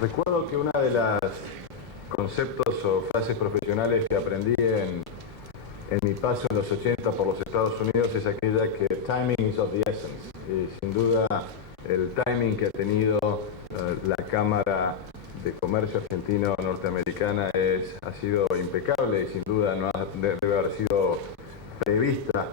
Recuerdo que una de las conceptos o frases profesionales que aprendí en mi paso en los 80 por los Estados Unidos es aquella que timing is of the essence. Y sin duda el timing que ha tenido la Cámara de Comercio Argentino Norteamericana ha sido impecable y sin duda no debe haber sido prevista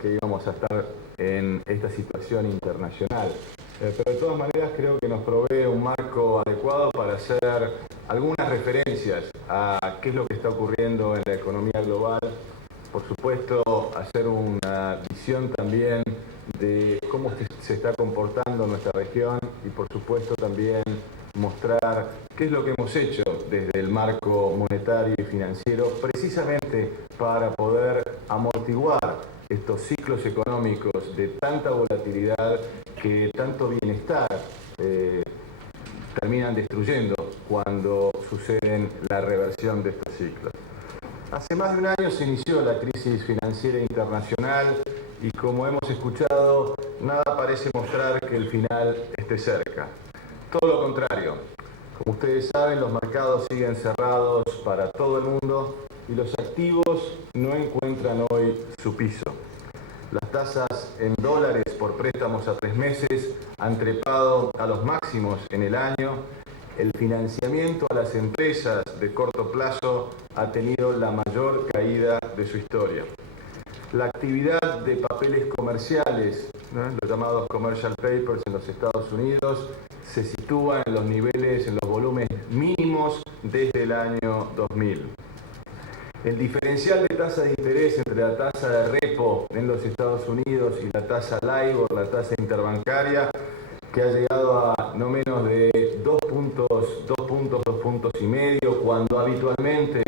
que íbamos a estar en esta situación internacional. Pero de todas maneras creo que nos provee un marco adecuado para hacer algunas referencias a qué es lo que está ocurriendo en la economía global. Por supuesto, hacer una visión también de cómo se está comportando nuestra región y por supuesto también mostrar qué es lo que hemos hecho desde el marco monetario y financiero precisamente para poder amortiguar estos ciclos económicos de tanta volatilidad que tanto bienestar terminan destruyendo cuando suceden la reversión de estos ciclos. Hace más de un año se inició la crisis financiera internacional y como hemos escuchado, nada parece mostrar que el final esté cerca. Todo lo contrario. Como ustedes saben, los mercados siguen cerrados para todo el mundo y los activos no encuentran hoy su piso. Las tasas en dólares por préstamos a 3 meses han trepado a los máximos en el año. El financiamiento a las empresas de corto plazo ha tenido la mayor caída de su historia. La actividad de papeles comerciales, los llamados commercial papers en los Estados Unidos, se sitúa en los niveles, en los volúmenes mínimos desde el año 2000. El diferencial de tasa de interés entre la tasa de repo en los Estados Unidos y la tasa LIBOR, la tasa interbancaria, que ha llegado a no menos de 2 puntos y medio, cuando habitualmente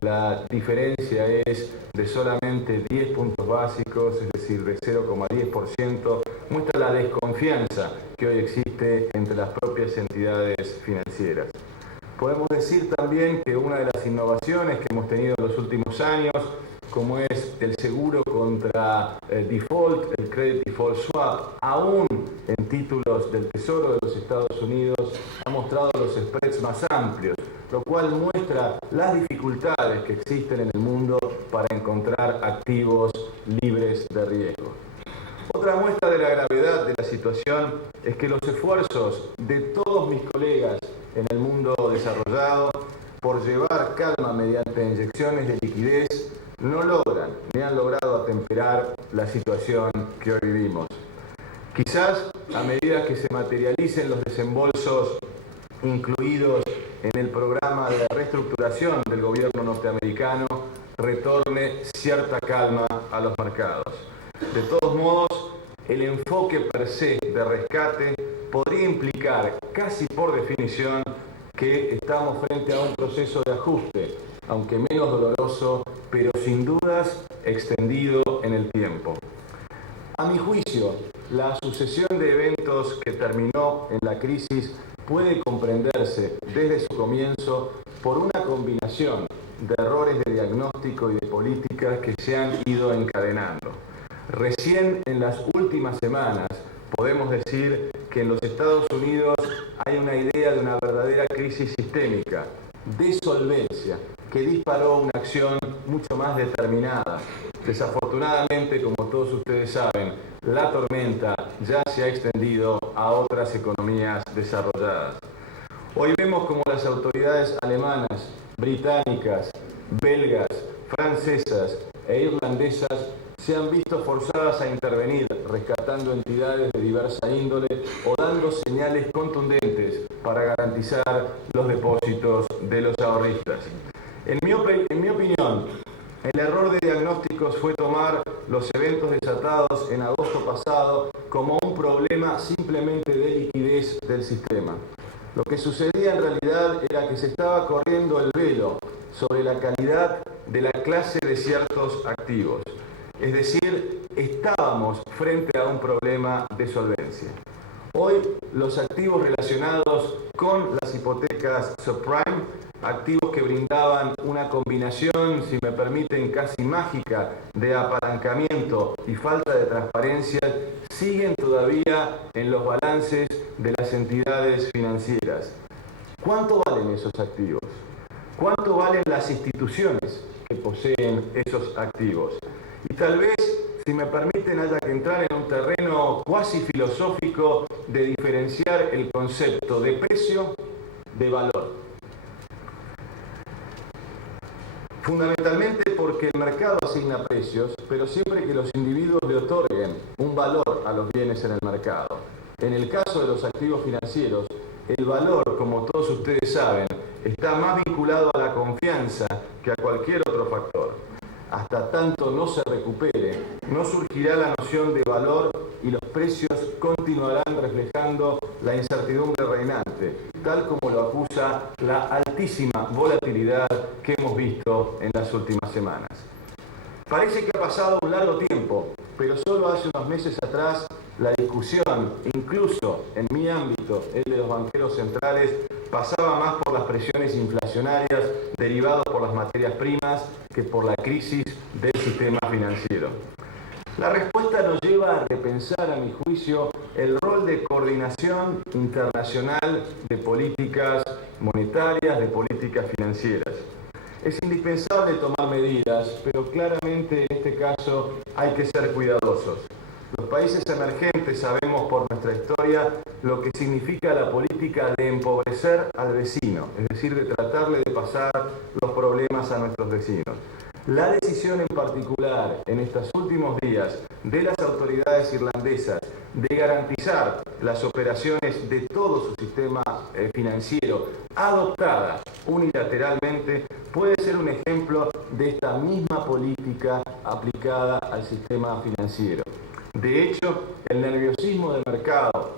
la diferencia es de solamente 10 puntos básicos, es decir, de 0,10%, muestra la desconfianza que hoy existe entre las propias entidades financieras. Podemos decir también que una de las innovaciones que hemos tenido en los últimos años, como es el seguro contra default, el Credit Default Swap, aún en títulos del Tesoro de los Estados Unidos, ha mostrado los spreads más amplios, lo cual muestra las dificultades que existen en el mundo para encontrar activos libres de riesgo. Otra muestra de la gravedad de la situación es que los esfuerzos de todos mis colegas en el mundo desarrollado por llevar calma mediante inyecciones de liquidez no logran ni han logrado atemperar la situación que hoy vivimos. Quizás a medida que se materialicen los desembolsos incluidos en el programa de reestructuración del gobierno norteamericano, retorne cierta calma a los mercados. De todos modos, el enfoque per se de rescate podría implicar, casi por definición, que estamos frente a un proceso de ajuste, aunque menos doloroso, pero sin dudas extendido en el tiempo. A mi juicio, la sucesión de eventos que terminó en la crisis puede comprenderse desde su comienzo por una combinación de errores de diagnóstico y de políticas que se han ido encadenando. Recién en las últimas semanas podemos decir que en los Estados Unidos hay una idea de una verdadera crisis sistémica, de solvencia, que disparó una acción mucho más determinada. Desafortunadamente, como todos ustedes saben, la tormenta ya se ha extendido a otras economías desarrolladas. Hoy vemos como las autoridades alemanas, británicas, belgas, francesas e irlandesas se han visto forzadas a intervenir, rescatando entidades de diversa índole o dando señales contundentes para garantizar los depósitos de los ahorristas. En mi opinión, el error de diagnósticos fue tomar los eventos desatados en agosto pasado como un problema simplemente de liquidez del sistema. Lo que sucedía en realidad era que se estaba corriendo el velo sobre la calidad de la clase de ciertos activos. Es decir, estábamos frente a un problema de solvencia. Hoy, los activos relacionados con las hipotecas subprime, activos que brindaban una combinación, si me permiten, casi mágica de apalancamiento y falta de transparencia, siguen todavía en los balances de las entidades financieras. ¿Cuánto valen esos activos? ¿Cuánto valen las instituciones que poseen esos activos? Y tal vez, si me permiten, haya que entrar en un terreno cuasi filosófico de diferenciar el concepto de precio de valor. Fundamentalmente porque el mercado asigna precios, pero siempre que los individuos le otorguen un valor a los bienes en el mercado. En el caso de los activos financieros, el valor, como todos ustedes saben, está más vinculado a la confianza que a cualquier otro factor. Hasta tanto no se recupere, no surgirá la noción de valor y los precios continuarán reflejando la incertidumbre reinante, tal como lo acusa la altísima volatilidad que hemos visto en las últimas semanas. Parece que ha pasado un largo tiempo, pero solo hace unos meses atrás la discusión, incluso en mi ámbito, el de los banqueros centrales, pasaba más por las presiones inflacionarias derivadas por las materias primas que por la crisis del sistema financiero. La respuesta nos lleva a repensar, a mi juicio, el rol de coordinación internacional de políticas monetarias, de políticas financieras. Es indispensable tomar medidas, pero claramente en este caso hay que ser cuidadosos. Los países emergentes sabemos por nuestra historia lo que significa la política de empobrecer al vecino, es decir, de tratarle de pasar los problemas a nuestros vecinos. La decisión en particular en estos últimos días de las autoridades irlandesas de garantizar las operaciones de todo su sistema financiero adoptada unilateralmente puede ser un ejemplo de esta misma política aplicada al sistema financiero. De hecho, el nerviosismo del mercado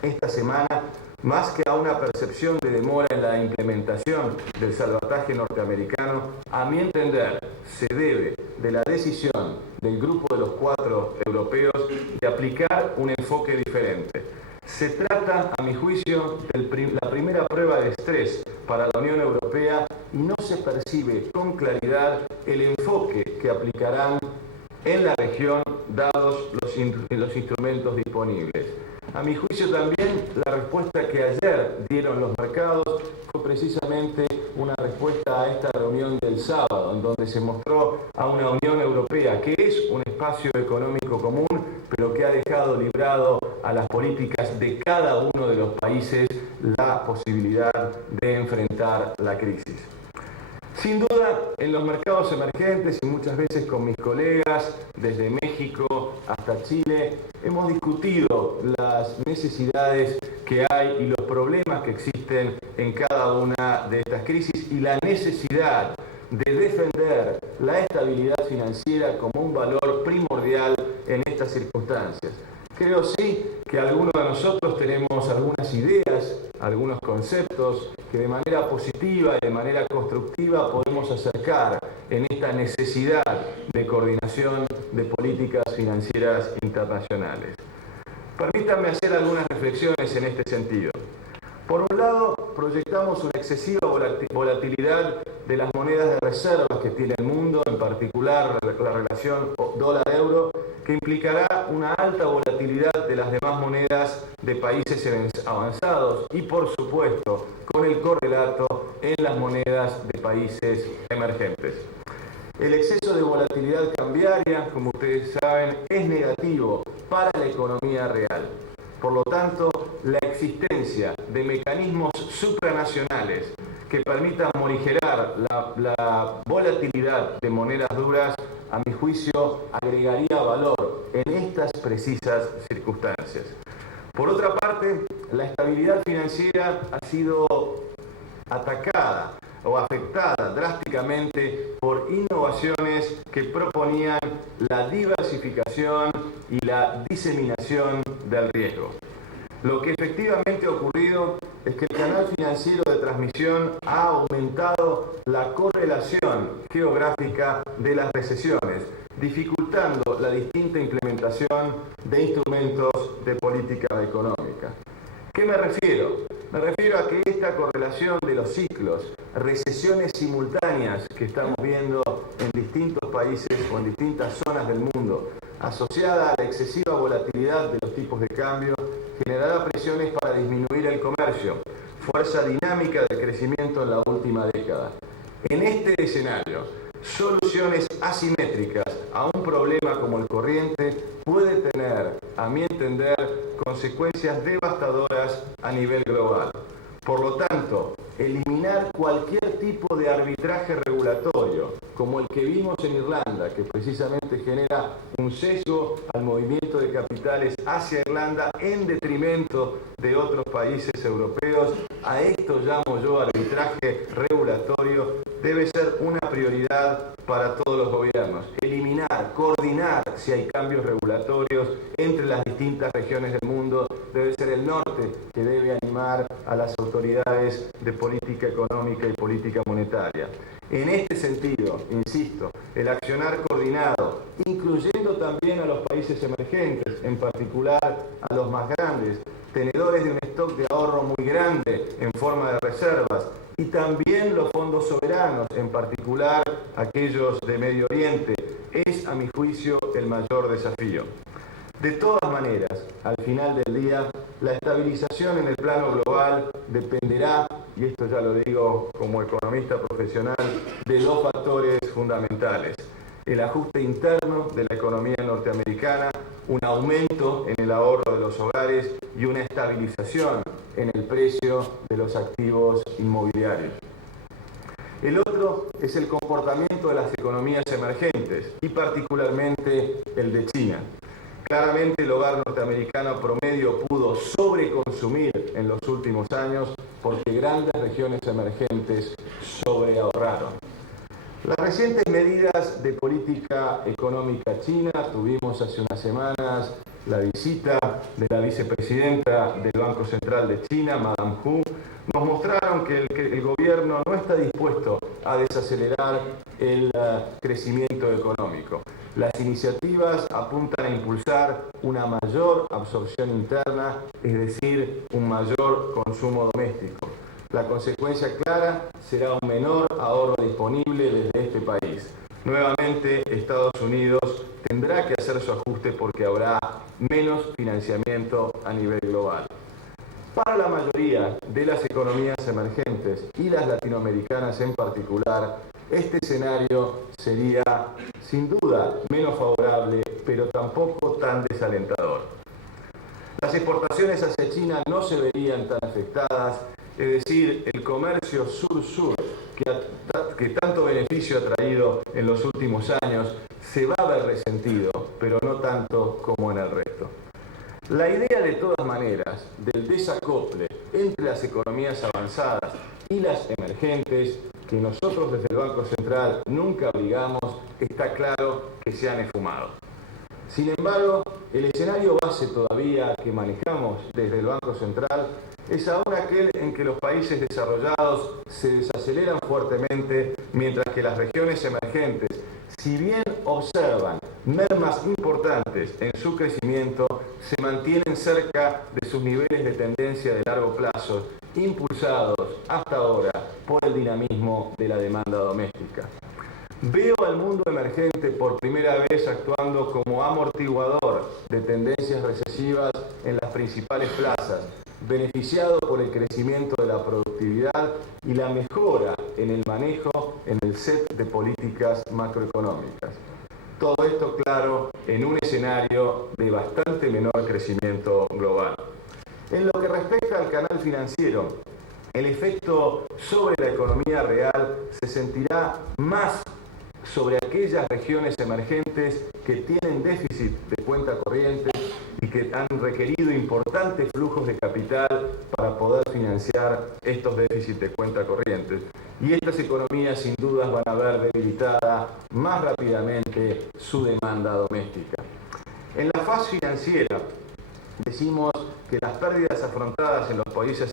esta semana, más que a una percepción de demora en la implementación del salvataje norteamericano, a mi entender, se debe de la decisión del grupo de los 4 europeos de aplicar un enfoque diferente. Se trata, a mi juicio, de la primera prueba de estrés para la Unión Europea y no se percibe con claridad el enfoque que aplicarán en la región, dados los instrumentos disponibles. A mi juicio también, la respuesta que ayer dieron los mercados fue precisamente una respuesta a esta reunión del sábado, en donde se mostró a una Unión Europea que es un espacio económico común, pero que ha dejado librado a las políticas de cada uno de los países la posibilidad de enfrentar la crisis. Sin duda, en los mercados emergentes y muchas veces con mis colegas, desde México hasta Chile, hemos discutido las necesidades que hay y los problemas que existen en cada una de estas crisis y la necesidad de defender la estabilidad financiera como un valor primordial en estas circunstancias. Creo sí que algunos de nosotros tenemos algunas ideas, algunos conceptos que de manera positiva y de manera constructiva podemos acercar en esta necesidad de coordinación de políticas financieras internacionales. Permítanme hacer algunas reflexiones en este sentido. Por un lado, proyectamos una excesiva volatilidad de las monedas de reservas que tiene el mundo, en particular la relación dólar-euro, que implicará una alta volatilidad de las demás monedas de países avanzados y, por supuesto, con el correlato en las monedas de países emergentes. El exceso de volatilidad cambiaria, como ustedes saben, es negativo para la economía real. Por lo tanto, la existencia de mecanismos supranacionales que permitan morigerar la volatilidad de monedas duras, a mi juicio, agregaría valor en estas precisas circunstancias. Por otra parte, la estabilidad financiera ha sido atacada o afectada drásticamente por innovaciones que proponían la diversificación y la diseminación del riesgo. Lo que efectivamente ha ocurrido es que el canal financiero de transmisión ha aumentado la correlación geográfica de las recesiones, dificultando la distinta implementación de instrumentos de política económica. ¿Qué me refiero? Me refiero a que esta correlación de los ciclos, recesiones simultáneas que estamos viendo en distintos países o en distintas zonas del mundo, asociada a la excesiva volatilidad de los tipos de cambio, generará presiones para disminuir el comercio, fuerza dinámica del crecimiento en la última década. En este escenario, soluciones asimétricas a un problema como el corriente puede tener, a mi entender, consecuencias devastadoras a nivel global. Por lo tanto, eliminar cualquier tipo de arbitraje regulatorio, como el que vimos en Irlanda, que precisamente genera un sesgo al movimiento de capitales hacia Irlanda en detrimento de otros países europeos, a esto llamo yo arbitraje regulatorio, debe ser una prioridad para todos los gobiernos. Eliminar, coordinar si hay cambios regulatorios entre las distintas regiones del mundo, debe ser el norte que debe animar a las autoridades de política económica y política monetaria. En este sentido, insisto, el accionar coordinado, incluyendo también a los países emergentes, en particular a los más grandes, tenedores de un stock de ahorro muy grande en forma de reservas, y también los fondos soberanos, en particular aquellos de Medio Oriente, es, a mi juicio, el mayor desafío. De todas maneras, al final del día, la estabilización en el plano global dependerá, y esto ya lo digo como economista profesional, de dos factores fundamentales: el ajuste interno de la economía norteamericana, un aumento en el ahorro de los hogares y una estabilización en el precio de los activos inmobiliarios. El otro es el comportamiento de las economías emergentes y particularmente el de China. Claramente el hogar norteamericano promedio pudo sobreconsumir en los últimos años porque grandes regiones emergentes sobreahorraron. Las recientes medidas de política económica china, tuvimos hace unas semanas la visita de la vicepresidenta del Banco Central de China, Madame Hu, nos mostraron que el gobierno no está dispuesto a desacelerar el crecimiento económico. Las iniciativas apuntan a impulsar una mayor absorción interna, es decir, un mayor consumo doméstico. La consecuencia clara será un menor ahorro disponible desde este país. Nuevamente, Estados Unidos tendrá que hacer su ajuste porque habrá menos financiamiento a nivel global. Para la mayoría de las economías emergentes y las latinoamericanas en particular, este escenario sería sin duda menos favorable, pero tampoco tan desalentador. Las exportaciones hacia China no se verían tan afectadas, es decir, el comercio sur-sur, que tanto beneficio ha traído en los últimos años, se va a ver resentido, pero no tanto como en el resto. La idea, de todas maneras, del desacople entre las economías avanzadas y las emergentes, que nosotros desde el Banco Central nunca obligamos, está claro que se han esfumado. Sin embargo, el escenario base todavía que manejamos desde el Banco Central es aún aquel en que los países desarrollados se desaceleran fuertemente, mientras que las regiones emergentes, si bien observan mermas importantes en su crecimiento, se mantienen cerca de sus niveles de tendencia de largo plazo, impulsados hasta ahora por el dinamismo de la demanda doméstica. Veo al mundo emergente por primera vez actuando como amortiguador de tendencias recesivas en las principales plazas, beneficiado por el crecimiento de la productividad y la mejora en el manejo en el set de políticas macroeconómicas. Todo esto, claro, en un escenario de bastante menor crecimiento global. En lo que respecta al canal financiero, el efecto sobre la economía real se sentirá más sobre aquellas regiones emergentes que tienen déficit de cuenta corriente y que han requerido importantes flujos de capital para poder financiar estos déficits de cuenta corriente. Y estas economías sin dudas van a ver debilitada más rápidamente su demanda doméstica. En la faz financiera, decimos que las pérdidas afrontadas en los países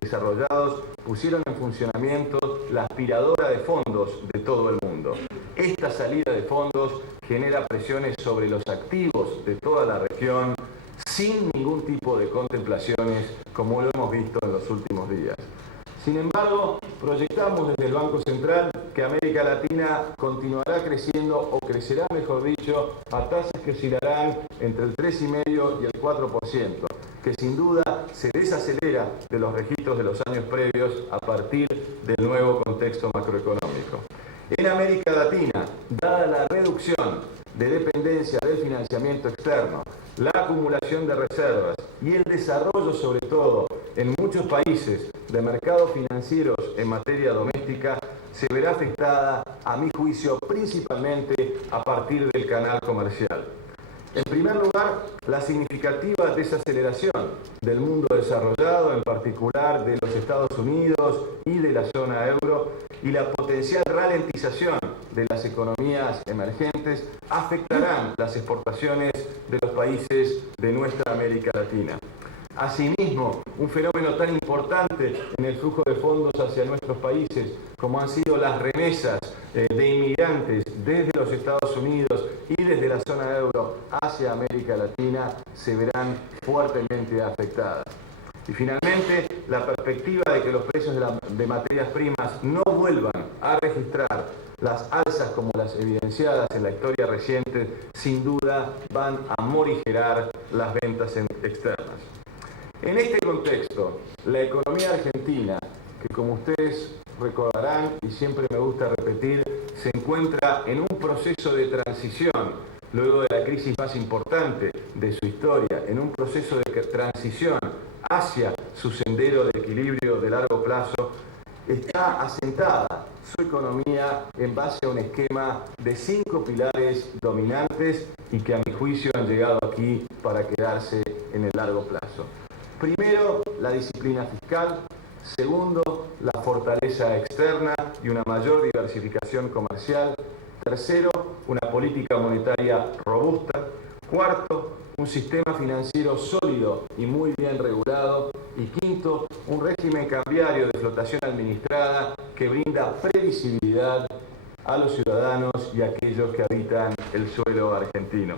desarrollados pusieron en funcionamiento la aspiradora de fondos de todo el mundo. Esta salida de fondos genera presiones sobre los activos de toda la región sin ningún tipo de contemplaciones, como lo hemos visto en los últimos días. Sin embargo, proyectamos desde el Banco Central que América Latina continuará creciendo, o crecerá, mejor dicho, a tasas que oscilarán entre el 3,5% y el 4%, que sin duda se desacelera de los registros de los años previos a partir del nuevo contexto macroeconómico. En América Latina, dada la reducción de dependencia del financiamiento externo, la acumulación de reservas y el desarrollo, sobre todo en muchos países, de mercados financieros en materia doméstica, se verá afectada, a mi juicio, principalmente a partir del canal comercial. En primer lugar, la significativa desaceleración del mundo desarrollado, en particular de los Estados Unidos y de la zona euro, y la potencial ralentización de las economías emergentes afectarán las exportaciones de los países de nuestra América Latina. Asimismo, un fenómeno tan importante en el flujo de fondos hacia nuestros países como han sido las remesas de inmigrantes desde los Estados Unidos y desde la zona euro hacia América Latina se verán fuertemente afectadas. Y finalmente, la perspectiva de que los precios de materias primas no vuelvan a registrar las alzas como las evidenciadas en la historia reciente, sin duda van a morigerar las ventas externas. En este contexto, la economía argentina, que como ustedes recordarán y siempre me gusta repetir, se encuentra en un proceso de transición, luego de la crisis más importante de su historia, en un proceso de transición hacia su sendero de equilibrio de largo plazo, está asentada su economía en base a un esquema de 5 pilares dominantes y que a mi juicio han llegado aquí para quedarse en el largo plazo. Primero, la disciplina fiscal. Segundo, la fortaleza externa y una mayor diversificación comercial. Tercero, una política monetaria robusta. Cuarto, un sistema financiero sólido y muy bien regulado. Y quinto, un régimen cambiario de flotación administrada que brinda previsibilidad a los ciudadanos y a aquellos que habitan el suelo argentino.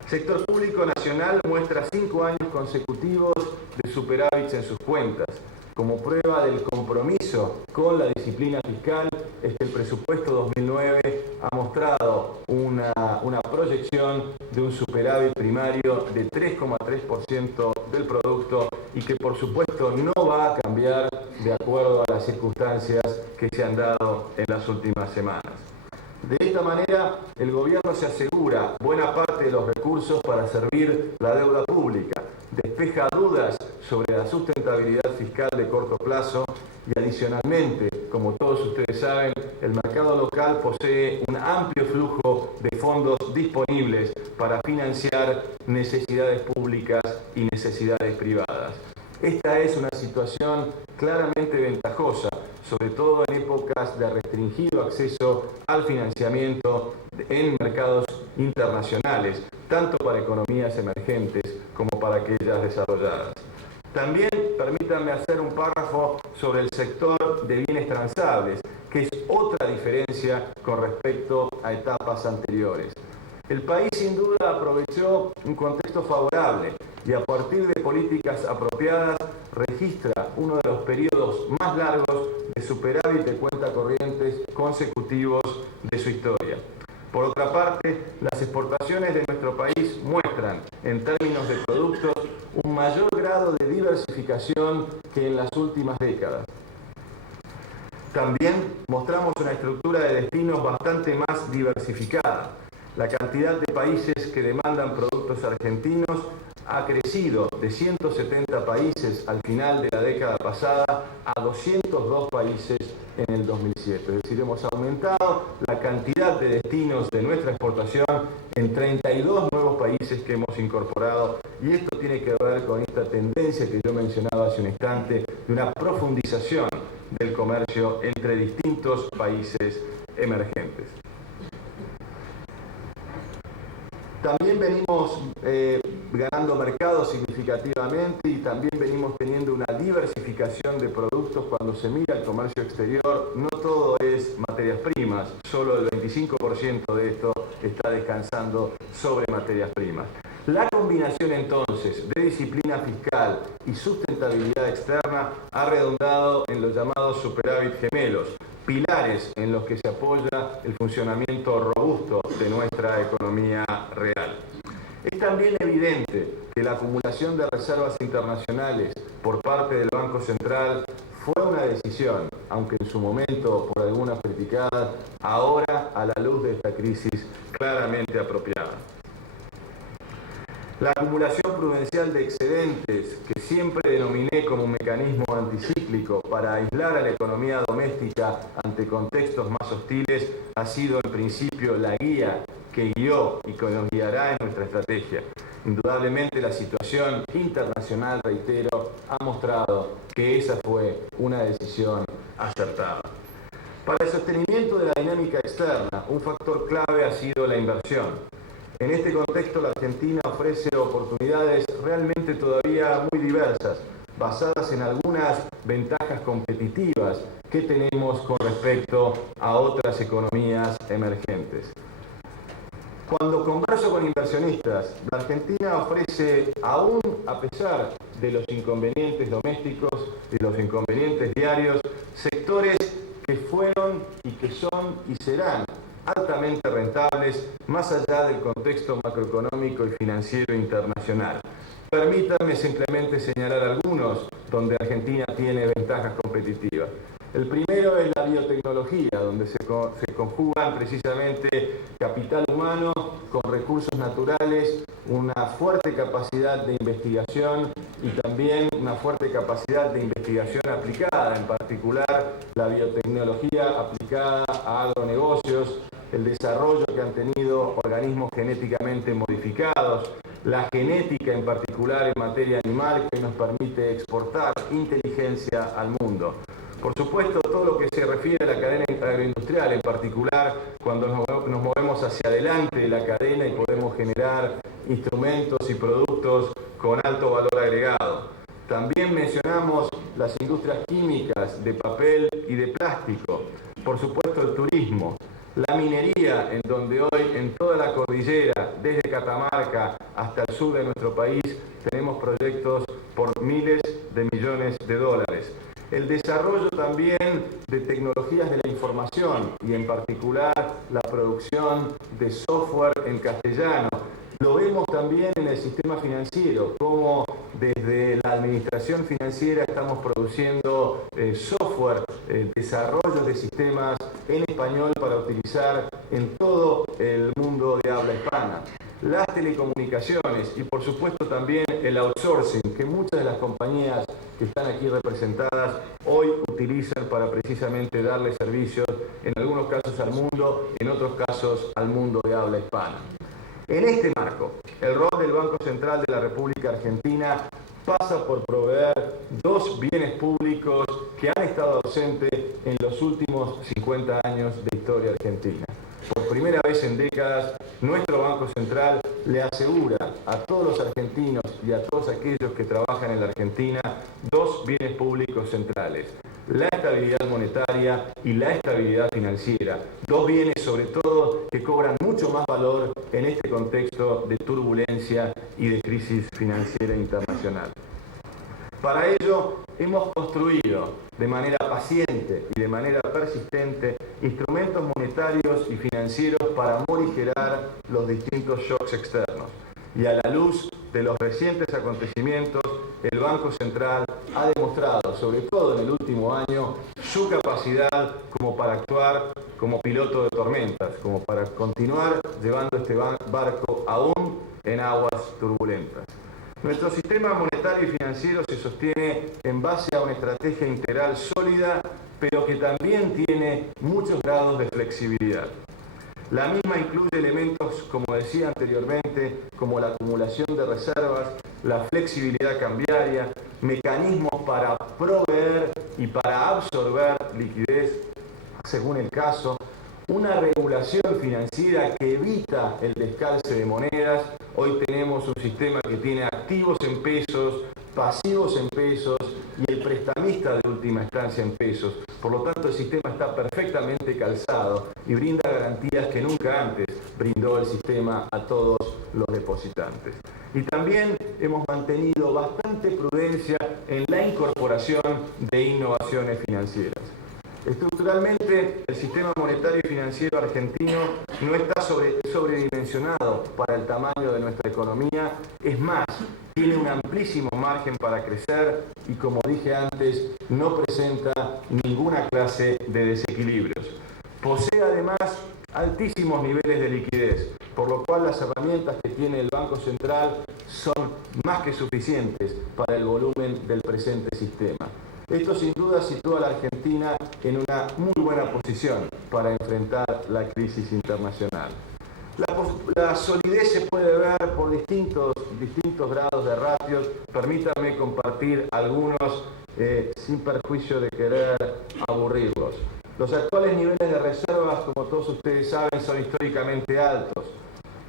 El sector público nacional muestra 5 años consecutivos de superávits en sus cuentas. Como prueba del compromiso con la disciplina fiscal, es que el presupuesto 2009 ha mostrado una proyección de un superávit primario de 3,3% del producto y que por supuesto no va a cambiar de acuerdo a las circunstancias que se han dado en las últimas semanas. De esta manera, el gobierno se asegura buena parte de los recursos para servir la deuda pública, despeja dudas sobre la sustentabilidad fiscal de corto plazo y adicionalmente, como todos ustedes saben, el mercado local posee un amplio flujo de fondos disponibles para financiar necesidades públicas y necesidades privadas. Esta es una situación claramente ventajosa, sobre todo en épocas de restringido acceso al financiamiento en mercados internacionales, tanto para economías emergentes como para aquellas desarrolladas. También permítanme hacer un párrafo sobre el sector de bienes transables, que es otra diferencia con respecto a etapas anteriores. El país sin duda aprovechó un contexto favorable y a partir de políticas apropiadas registra uno de los periodos más largos de superávit de cuenta corrientes consecutivos de su historia. Por otra parte, las exportaciones de nuestro país muestran, en términos de productos, un mayor grado de diversificación que en las últimas décadas. También mostramos una estructura de destinos bastante más diversificada. La cantidad de países que demandan productos argentinos ha crecido de 170 países al final de la década pasada a 202 países en el 2007. Es decir, hemos aumentado la cantidad de destinos de nuestra exportación en 32 nuevos países que hemos incorporado y esto tiene que ver con esta tendencia que yo mencionaba hace un instante de una profundización del comercio entre distintos países emergentes. También venimos ganando mercados significativamente y también venimos teniendo una diversificación de productos cuando se mira el comercio exterior. No todo es materias primas, solo el 25% de esto está descansando sobre materias primas. La combinación entonces de disciplina fiscal y sustentabilidad externa ha redundado en los llamados superávit gemelos, pilares en los que se apoya el funcionamiento robusto de nuestra economía real. Es también evidente que que la acumulación de reservas internacionales por parte del Banco Central fue una decisión, aunque en su momento por algunas criticadas, ahora a la luz de esta crisis claramente apropiada. La acumulación prudencial de excedentes, que siempre denominé como un mecanismo anticíclico para aislar a la economía doméstica ante contextos más hostiles, ha sido en principio la guía que guió y que nos guiará en nuestra estrategia. Indudablemente la situación internacional, reitero, ha mostrado que esa fue una decisión acertada. Para el sostenimiento de la dinámica externa, un factor clave ha sido la inversión. En este contexto, la Argentina ofrece oportunidades realmente todavía muy diversas, basadas en algunas ventajas competitivas que tenemos con respecto a otras economías emergentes. Cuando converso con inversionistas, la Argentina ofrece, aún a pesar de los inconvenientes domésticos y los inconvenientes diarios, sectores que fueron y que son y serán altamente rentables más allá del contexto macroeconómico y financiero internacional. Permítanme simplemente señalar algunos donde Argentina tiene ventajas competitivas. El primero es la biotecnología, donde se conjugan precisamente capital humano con recursos naturales, una fuerte capacidad de investigación y también una fuerte capacidad de investigación aplicada, en particular la biotecnología aplicada a agronegocios, el desarrollo que han tenido organismos genéticamente modificados, la genética en particular en materia animal que nos permite exportar inteligencia al mundo. Por supuesto, todo lo que se refiere a la cadena agroindustrial, en particular cuando nos movemos hacia adelante de la cadena y podemos generar instrumentos y productos con alto valor agregado. También mencionamos las industrias químicas, de papel y de plástico. Por supuesto, el turismo. La minería, en donde hoy en toda la cordillera, desde Catamarca hasta el sur de nuestro país, tenemos proyectos por miles de millones de dólares. El desarrollo también de tecnologías de la información y en particular la producción de software en castellano. Lo vemos también en el sistema financiero, como desde la administración financiera estamos produciendo software, desarrollo de sistemas en español para utilizar en todo el mundo de habla hispana. Las telecomunicaciones y por supuesto también el outsourcing, que muchas de las compañías que están aquí representadas hoy utilizan para precisamente darle servicios, en algunos casos al mundo, en otros casos al mundo de habla hispana. En este marco, el rol del Banco Central de la República Argentina pasa por proveer dos bienes públicos que han estado ausentes en los últimos 50 años de historia argentina. Por primera vez en décadas, nuestro Banco Central le asegura a todos los argentinos y a todos aquellos que trabajan en la Argentina dos bienes públicos centrales: la estabilidad monetaria y la estabilidad financiera. Dos bienes, sobre todo, que cobran mucho más valor en este contexto de turbulencia y de crisis financiera internacional. Para ello, hemos construido de manera paciente y de manera persistente instrumentos monetarios y financieros para morigerar los distintos shocks externos. Y a la luz de los recientes acontecimientos, el Banco Central ha demostrado, sobre todo en el último año, su capacidad como para actuar como piloto de tormentas, como para continuar llevando este barco aún en aguas turbulentas. Nuestro sistema monetario y financiero se sostiene en base a una estrategia integral sólida, pero que también tiene muchos grados de flexibilidad. La misma incluye elementos, como decía anteriormente, como la acumulación de reservas, la flexibilidad cambiaria, mecanismos para proveer y para absorber liquidez según el caso, una regulación financiera que evita el descalce de monedas. Hoy tenemos un sistema que tiene activos en pesos, pasivos en pesos y el prestamista de última instancia en pesos. Por lo tanto, el sistema está perfectamente calzado y brinda garantías que nunca antes brindó el sistema a todos los depositantes. Y también hemos mantenido bastante prudencia en la incorporación de innovaciones financieras. Estructuralmente, el sistema monetario y financiero argentino no está sobredimensionado para el tamaño de nuestra economía. Es más, tiene un amplísimo margen para crecer y, como dije antes, no presenta ninguna clase de desequilibrios. Posee además altísimos niveles de liquidez, por lo cual las herramientas que tiene el Banco Central son más que suficientes para el volumen del presente sistema. Esto sin duda sitúa a la Argentina en una muy buena posición para enfrentar la crisis internacional. La solidez se puede ver por distintos grados de ratios. Permítanme compartir algunos sin perjuicio de querer aburrirlos. Los actuales niveles de reservas, como todos ustedes saben, son históricamente altos.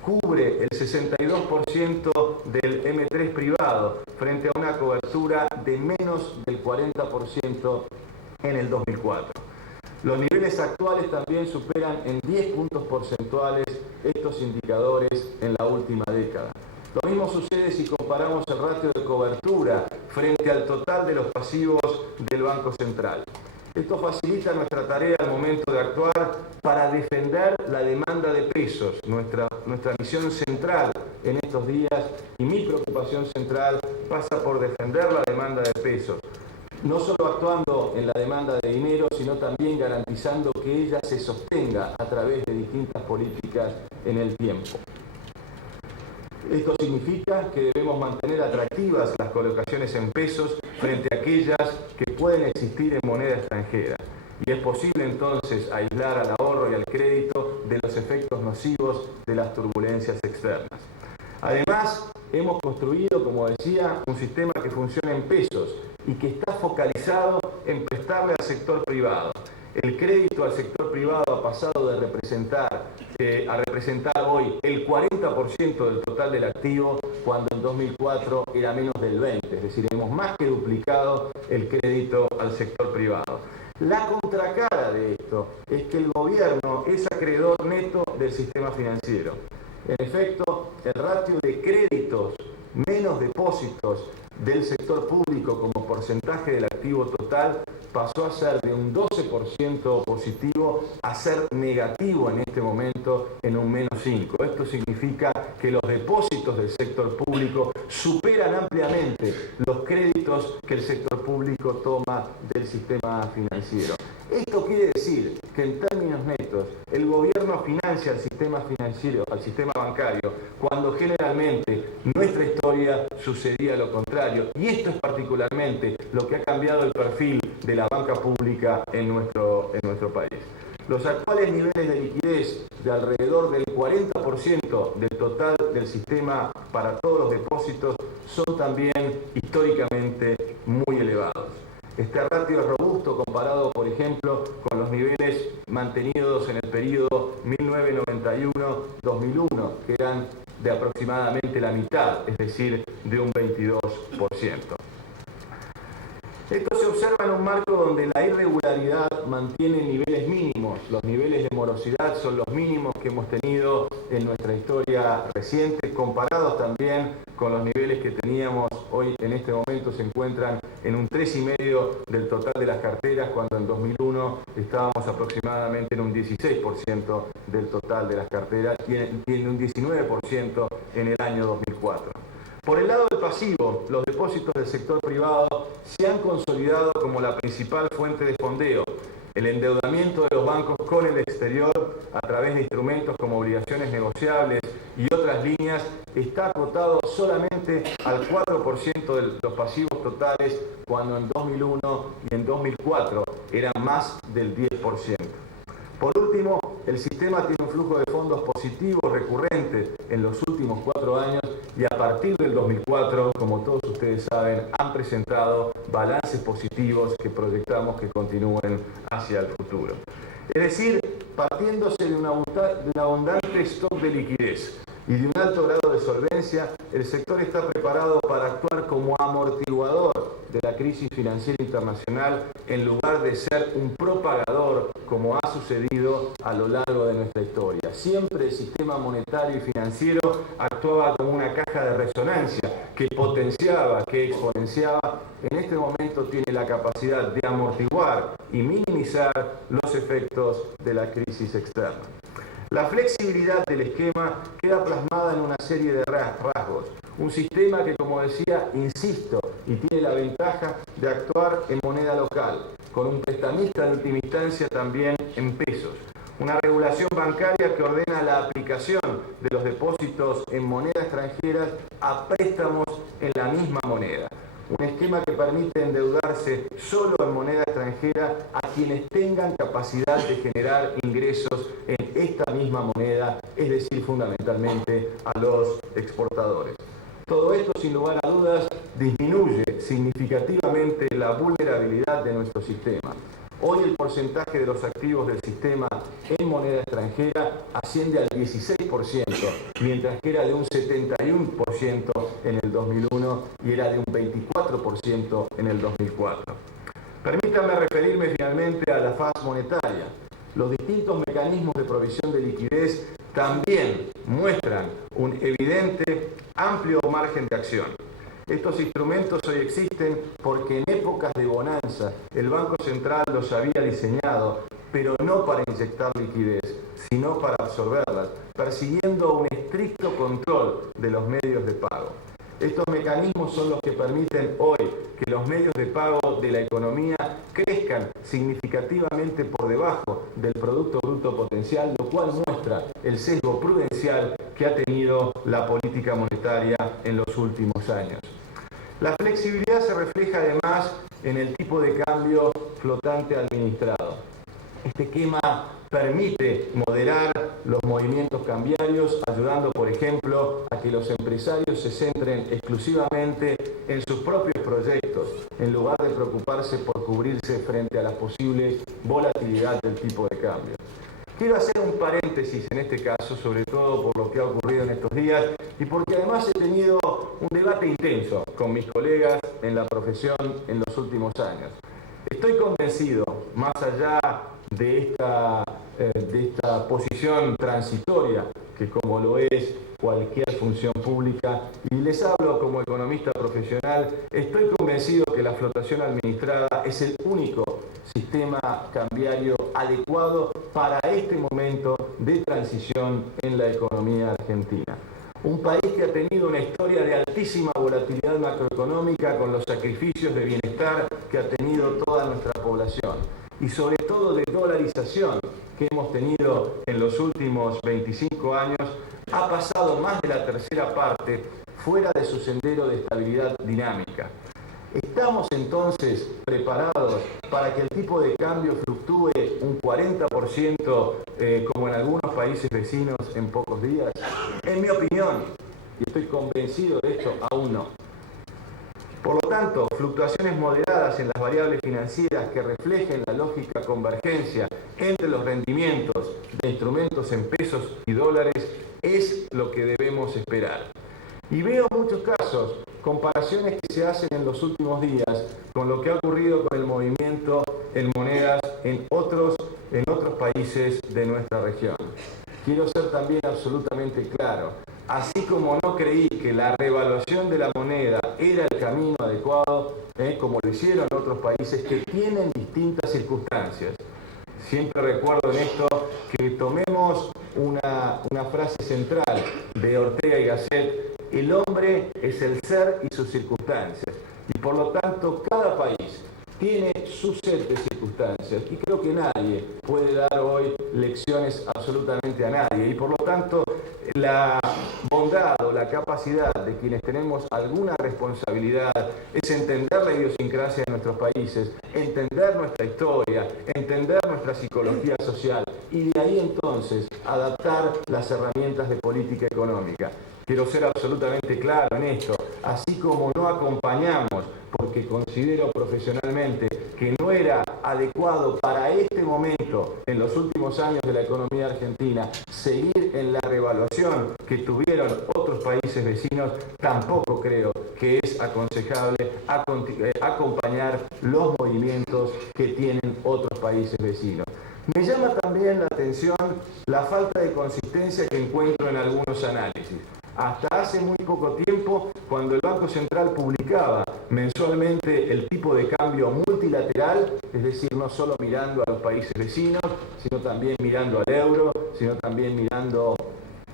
Cubre el 62% del M3 privado frente a una cobertura de menos del 40% en el 2004. Los niveles actuales también superan en 10 puntos porcentuales estos indicadores en la última década. Lo mismo sucede si comparamos el ratio de cobertura frente al total de los pasivos del Banco Central. Esto facilita nuestra tarea al momento de actuar para defender la demanda de pesos, nuestra misión central en estos días, y mi preocupación central pasa por defender la demanda de pesos, no solo actuando en la demanda de dinero, sino también garantizando que ella se sostenga a través de distintas políticas en el tiempo. Esto significa que debemos mantener atractivas las colocaciones en pesos frente a aquellas que pueden existir en moneda extranjera. Y es posible entonces aislar al ahorro y al crédito de los efectos nocivos de las turbulencias externas. Además, hemos construido, como decía, un sistema que funciona en pesos y que está focalizado en prestarle al sector privado. El crédito al sector privado ha pasado de representar hoy el 40% del total del activo, cuando en 2004 era menos del 20%. Es decir, hemos más que duplicado el crédito al sector privado. La contracara de esto es que el gobierno es acreedor neto del sistema financiero. En efecto, el ratio de créditos menos depósitos del sector público como porcentaje del activo total pasó a ser de un 12% positivo a ser negativo en este momento en un menos 5%. Esto significa que los depósitos del sector público superan ampliamente los créditos que el sector público toma del sistema financiero. Esto quiere decir que en términos netos el gobierno financia al sistema financiero, al sistema bancario, cuando generalmente nuestra historia sucedía lo contrario. Y esto es particularmente lo que ha cambiado el perfil de la banca pública en nuestro país. Los actuales niveles de liquidez de alrededor del 40% del total del sistema para todos los depósitos son también históricamente muy elevados. Este ratio es robusto comparado, por ejemplo, con los niveles mantenidos en el periodo 1991-2001, que eran de aproximadamente la mitad, es decir, de un 22%. Esto se observa en un marco donde la irregularidad mantiene niveles mínimos. Los niveles de morosidad son los mínimos que hemos tenido en nuestra historia reciente, comparados también con los niveles que teníamos hoy. En este momento se encuentran en un 3,5% del total de las carteras, cuando en 2001 estábamos aproximadamente en un 16% del total de las carteras y en un 19% en el año 2004. Por el lado del pasivo, los depósitos del sector privado se han consolidado como la principal fuente de fondeo. El endeudamiento de los bancos con el exterior a través de instrumentos como obligaciones negociables y otras líneas está acotado solamente al 4% de los pasivos totales, cuando en 2001 y en 2004 eran más del 10%. Por último, el sistema tiene un flujo de fondos positivo recurrente en los últimos 4 años y a partir del 2004, como todos ustedes saben, han presentado balances positivos que proyectamos que continúen hacia el futuro. Es decir, partiéndose de un abundante stock de liquidez y de un alto grado de solvencia, el sector está preparado para actuar como amortiguador de la crisis financiera internacional en lugar de ser un propagador, como ha sucedido a lo largo de nuestra historia. Siempre el sistema monetario y financiero actuaba como una caja de resonancia que potenciaba, que exponenciaba en este momento tiene la capacidad de amortiguar y minimizar los efectos de la crisis externa. La flexibilidad del esquema queda plasmada en una serie de rasgos. Un sistema que, como decía, insisto, y tiene la ventaja de actuar en moneda local, con un prestamista de última instancia también en pesos. Una regulación bancaria que ordena la aplicación de los depósitos en moneda extranjera a préstamos en la misma moneda. Un esquema que permite endeudarse solo en moneda extranjera a quienes tengan capacidad de generar ingresos en esta misma moneda, es decir, fundamentalmente a los exportadores. Todo esto, sin lugar a dudas, disminuye significativamente la vulnerabilidad de nuestro sistema. Hoy el porcentaje de los activos del sistema en moneda extranjera asciende al 16%, mientras que era de un 71% en el 2001 y era de un 24% en el 2004. Permítanme referirme finalmente a la faz monetaria. Los distintos mecanismos de provisión de liquidez también muestran un evidente amplio margen de acción. Estos instrumentos hoy existen porque en épocas de bonanza el Banco Central los había diseñado, pero no para inyectar liquidez, sino para absorberlas, persiguiendo un estricto control de los medios de pago. Estos mecanismos son los que permiten hoy que los medios de pago de la economía crezcan significativamente por debajo del Producto Bruto Potencial, lo cual muestra el sesgo prudencial que ha tenido la política monetaria en los últimos años. La flexibilidad se refleja además en el tipo de cambio flotante administrado. Este esquema permite moderar los movimientos cambiarios, ayudando, por ejemplo, a que los empresarios se centren exclusivamente en sus propios proyectos, en lugar de preocuparse por cubrirse frente a la posible volatilidad del tipo de cambio. Quiero hacer un paréntesis en este caso, sobre todo por lo que ha ocurrido en estos días y porque además he tenido un debate intenso con mis colegas en la profesión en los últimos años. Estoy convencido, más allá de esta posición transitoria, que como lo es cualquier función pública, y les hablo como economista profesional, estoy convencido que la flotación administrada es el único sistema cambiario adecuado para este momento de transición en la economía argentina. Un país que ha tenido una historia de altísima volatilidad macroeconómica con los sacrificios de bienestar que ha tenido toda nuestra población y sobre todo de dolarización que hemos tenido en los últimos 25 años, ha pasado más de la tercera parte fuera de su sendero de estabilidad dinámica. ¿Estamos entonces preparados para que el tipo de cambio fluctúe un 40% como en algunos países vecinos en pocos días? En mi opinión, y estoy convencido de esto, aún no. Por lo tanto, fluctuaciones moderadas en las variables financieras que reflejen la lógica convergencia entre los rendimientos de instrumentos en pesos y dólares es lo que debemos esperar. Y veo muchos casos, comparaciones que se hacen en los últimos días con lo que ha ocurrido con el movimiento en monedas en otros países de nuestra región. Quiero ser también absolutamente claro. Así como no creí que la revaluación de la moneda era el camino adecuado, como lo hicieron otros países que tienen distintas circunstancias. Siempre recuerdo en esto que tomemos una frase central de Ortega y Gasset: el hombre es el ser y sus circunstancias. Y por lo tanto, cada país tiene su set de circunstancias y creo que nadie puede dar hoy lecciones absolutamente a nadie. Y por lo tanto, la bondad o la capacidad de quienes tenemos alguna responsabilidad es entender la idiosincrasia de nuestros países, entender nuestra historia, entender nuestra psicología social y de ahí entonces adaptar las herramientas de política económica. Quiero ser absolutamente claro en esto, así como no acompañamos, porque considero profesionalmente que no era adecuado para este momento, en los últimos años de la economía argentina, seguir en la revaluación que tuvieron otros países vecinos, tampoco creo que es aconsejable acompañar los movimientos que tienen otros países vecinos. Me llama también la atención la falta de consistencia que encuentro en algunos análisis. Hasta hace muy poco tiempo, cuando el Banco Central publicaba mensualmente el tipo de cambio multilateral, es decir, no solo mirando a los países vecinos, sino también mirando al euro, sino también mirando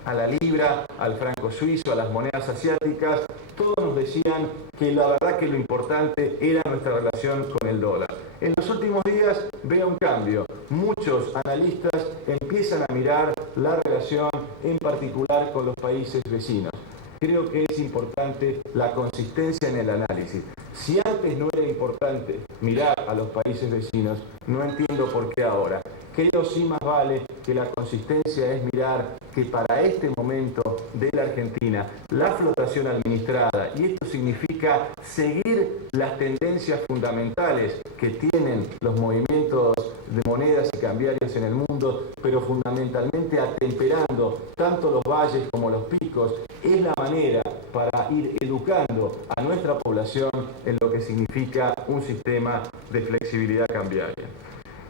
a la libra, al franco suizo, a las monedas asiáticas, todos nos decían que la verdad que lo importante era nuestra relación con el dólar. En los últimos días veo un cambio. Muchos analistas empiezan a mirar la relación en particular con los países vecinos. Creo que es importante la consistencia en el análisis. Si antes no era importante mirar a los países vecinos, no entiendo por qué ahora. Creo sí más vale que la consistencia es mirar que para este momento de la Argentina, la flotación administrada, y esto significa seguir las tendencias fundamentales que tienen los movimientos de monedas y cambiarios en el mundo, pero fundamentalmente atemperando tanto los valles como los picos, es la manera para ir educando a nuestra población en lo que significa un sistema de flexibilidad cambiaria.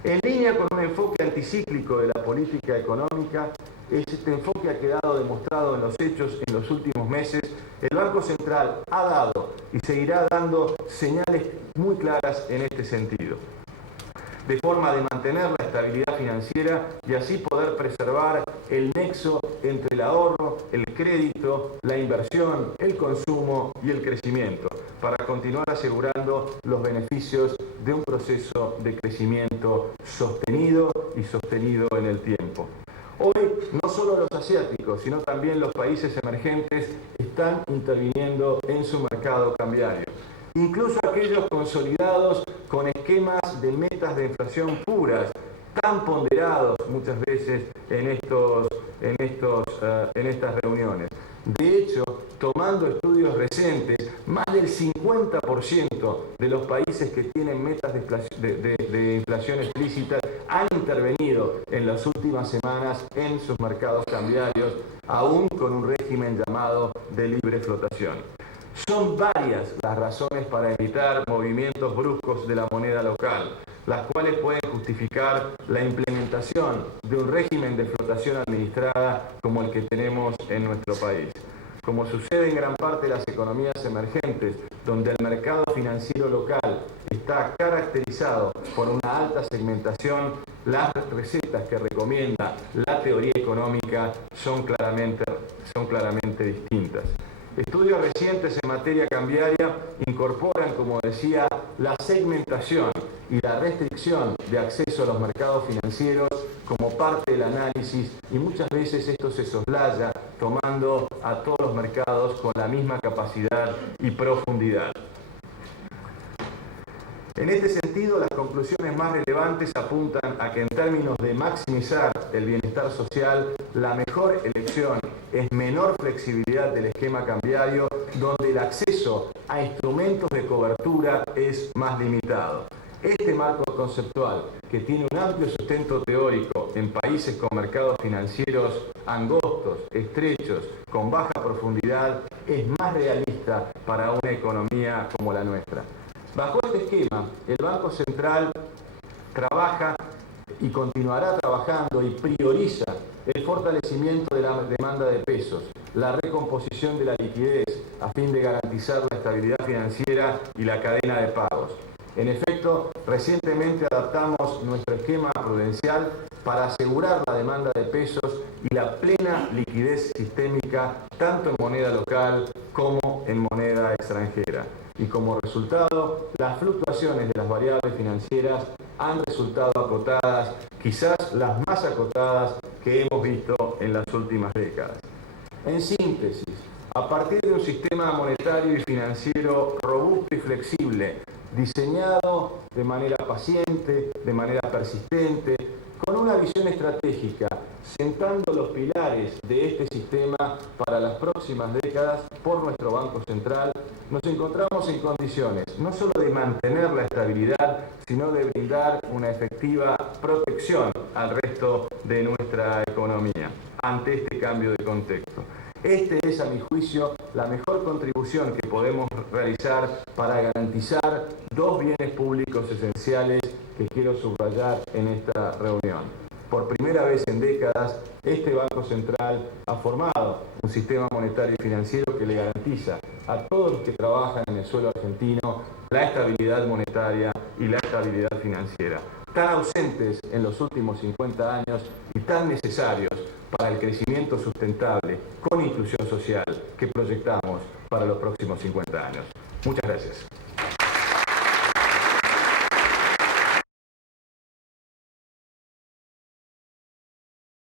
En línea con un enfoque anticíclico de la política económica, este enfoque ha quedado demostrado en los hechos en los últimos meses. El Banco Central ha dado y seguirá dando señales muy claras en este sentido, de forma de mantener la estabilidad financiera y así poder preservar el nexo entre el ahorro, el crédito, la inversión, el consumo y el crecimiento, para continuar asegurando los beneficios de un proceso de crecimiento sostenido y sostenido en el tiempo. Hoy, no solo los asiáticos, sino también los países emergentes están interviniendo en su mercado cambiario. Incluso aquellos consolidados con esquemas de metas de inflación puras, tan ponderados muchas veces en estas reuniones. De hecho, tomando estudios recientes, más del 50% de los países que tienen metas de inflación explícita han intervenido en las últimas semanas en sus mercados cambiarios, aún con un régimen llamado de libre flotación. Son varias las razones para evitar movimientos bruscos de la moneda local, las cuales pueden justificar la implementación de un régimen de flotación administrada como el que tenemos en nuestro país. Como sucede en gran parte de las economías emergentes, donde el mercado financiero local está caracterizado por una alta segmentación, las recetas que recomienda la teoría económica son claramente distintas. Estudios recientes en materia cambiaria incorporan, como decía, la segmentación y la restricción de acceso a los mercados financieros como parte del análisis, y muchas veces esto se soslaya tomando a todos los mercados con la misma capacidad y profundidad. En este sentido, las conclusiones más relevantes apuntan a que en términos de maximizar el bienestar social, la mejor elección es menor flexibilidad del esquema cambiario, donde el acceso a instrumentos de cobertura es más limitado. Este marco conceptual, que tiene un amplio sustento teórico en países con mercados financieros angostos, estrechos, con baja profundidad, es más realista para una economía como la nuestra. Bajo este esquema, el Banco Central trabaja y continuará trabajando y prioriza el fortalecimiento de la demanda de pesos, la recomposición de la liquidez a fin de garantizar la estabilidad financiera y la cadena de pagos. En efecto, recientemente adaptamos nuestro esquema prudencial para asegurar la demanda de pesos y la plena liquidez sistémica tanto en moneda local como en moneda extranjera. Y como resultado, las fluctuaciones de las variables financieras han resultado acotadas, quizás las más acotadas que hemos visto en las últimas décadas. En síntesis, a partir de un sistema monetario y financiero robusto y flexible, diseñado de manera paciente, de manera persistente, con una visión estratégica, sentando los pilares de este sistema para las próximas décadas por nuestro Banco Central, nos encontramos en condiciones no solo de mantener la estabilidad, sino de brindar una efectiva protección al resto de nuestra economía ante este cambio de contexto. Este es, a mi juicio, la mejor contribución que podemos realizar para garantizar dos bienes públicos esenciales que quiero subrayar en esta reunión. Por primera vez en décadas, este Banco Central ha formado un sistema monetario y financiero que le garantiza a todos los que trabajan en el suelo argentino la estabilidad monetaria y la estabilidad financiera, tan ausentes en los últimos 50 años y tan necesarios para el crecimiento sustentable con inclusión social que proyectamos para los próximos 50 años. Muchas gracias.